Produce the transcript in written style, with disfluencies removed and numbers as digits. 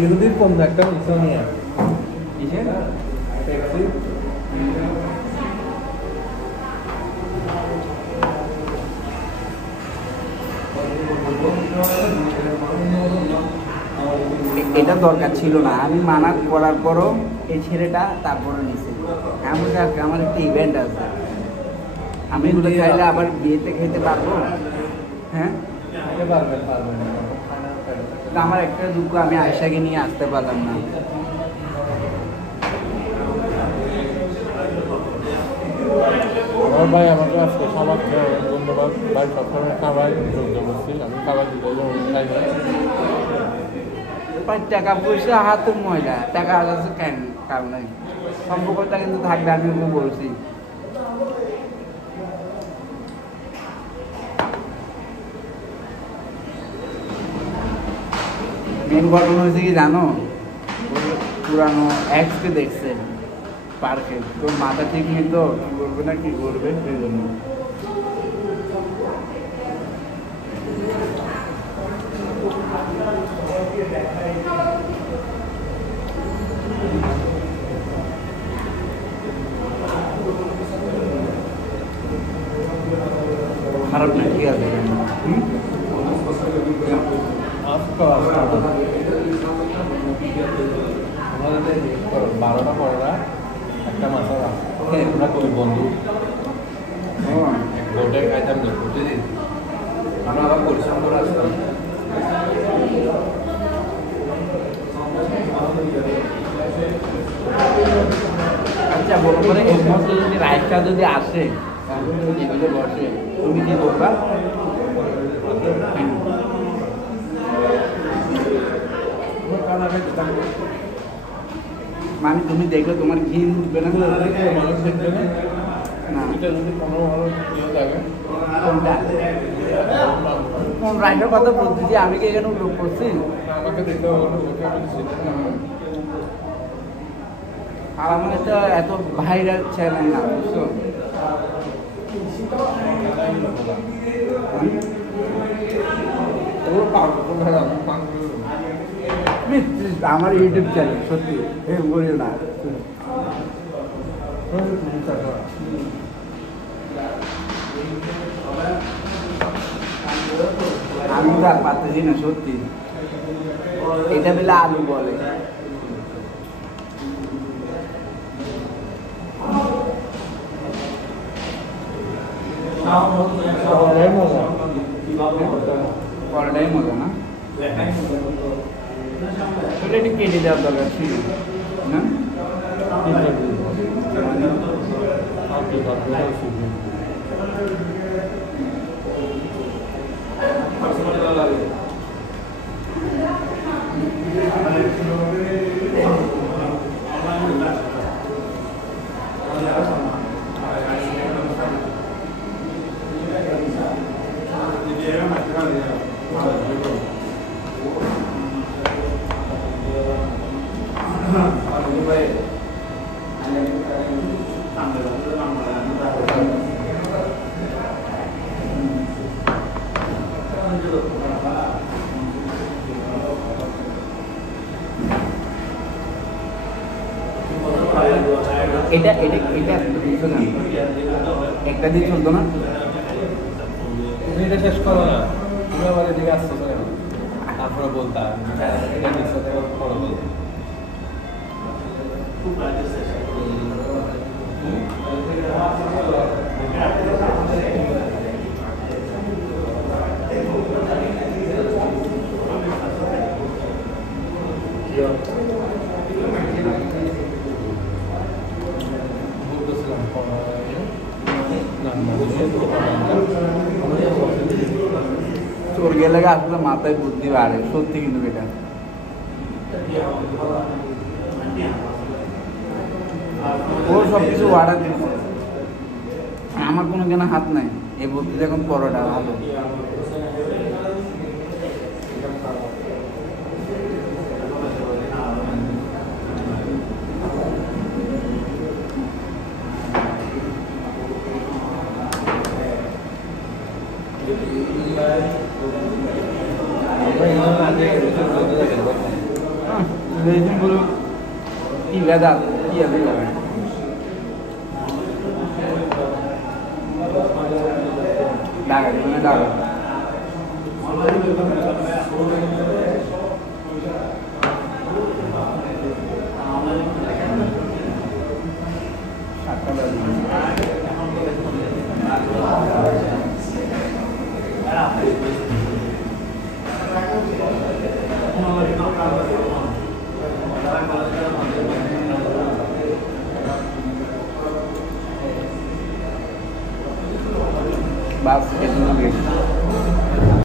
ইহুদির কোন একটা মিশনিয়া কিসের ট্যাক্সি এটা দরকার ছিল না, আমি মানা করার পরও এই ছেলেটা তারপরে নিছে। আমার একটা ইভেন্ট আছে, আমি এগুলো চাইলে আবার বিয়েতে খেতে পারবো। হ্যাঁ, পারবেন আমার একটা দুঃখ, আমি আয়শাকে নিয়ে আসতে পারলাম না। আমার ভাই আমাকে আজকে খাবার খেয়ে ধন্যবাদ ভাই, সবসময় খাবার যোগ্য করছি, আমি খাবার দিতে খাই না। টাকা পয়সা হাতে ময়লা, টাকা আছে কেন কারণ নাই, সম্পর্কটা কিন্তু থাকবে, আমি ওকে বলছি। মেন ঘটনা হয়েছে কি জানো, পুরানো এক্সকে দেখছে পার্কে, তোর মাথা ঠিক নেই তো কি করবে না কি করবে সেই জন্য। খারাপ না, ঠিক আছে। আমাদের 12টা পড়া একটা মাসা আমরা কই বন্ধু গোটাই খাইতাম না, বুঝলি আমরা আবার পরিশ্রম করে আসতাম। আচ্ছা বলো করে এই মুহূর্তে যদি রাইসটা যদি আসে টেবিলে বসে, তুমি কি করবা? মানে তুমি দেখলে তোমার ঘি উঠবে না, মানুষ দেখবে না, না এটা যদি কোনো ভালো ইয়ে থাকে কোনটা কোন রাইসের কথা বলতেছি, আমি কি এখানে উল্লেখ করছি? আমাকে দেখতে হবে, ওকে আমি চিনি না। আর আমার একটা এত ভাইরাল চ্যানেল না, বুঝছো? আমার ইউটিউব চ্যানেল সত্যি বলিও না, আমি তো আর পারতেছি না সত্যি। এটা বেলা আলু বলে, করাটাই মজা না, সেটা একটু কেটে দেওয়ার দরকার ছিল না? এটা এটা এটা দিচ্ছ না, একটা দিয়ে চলতো না। তুমি এটা শেষ করো না, তুমি আমার এদিকে আসছো কেন? তারপরে বলতা এটা দিচ্ছ পরে বলতে। চোর গেলে আসলে মাথায় বুদ্ধি বাড়ে সত্যি, কিন্তু এটা ও সবকিছু অর্ডার দিচ্ছে, আমার কোনো কেন হাত নাই। এই বুদ্ধি এখন পরোটা ভালো, বলো কি ভেজাল কি আছে দাঁড়ায় সাতটা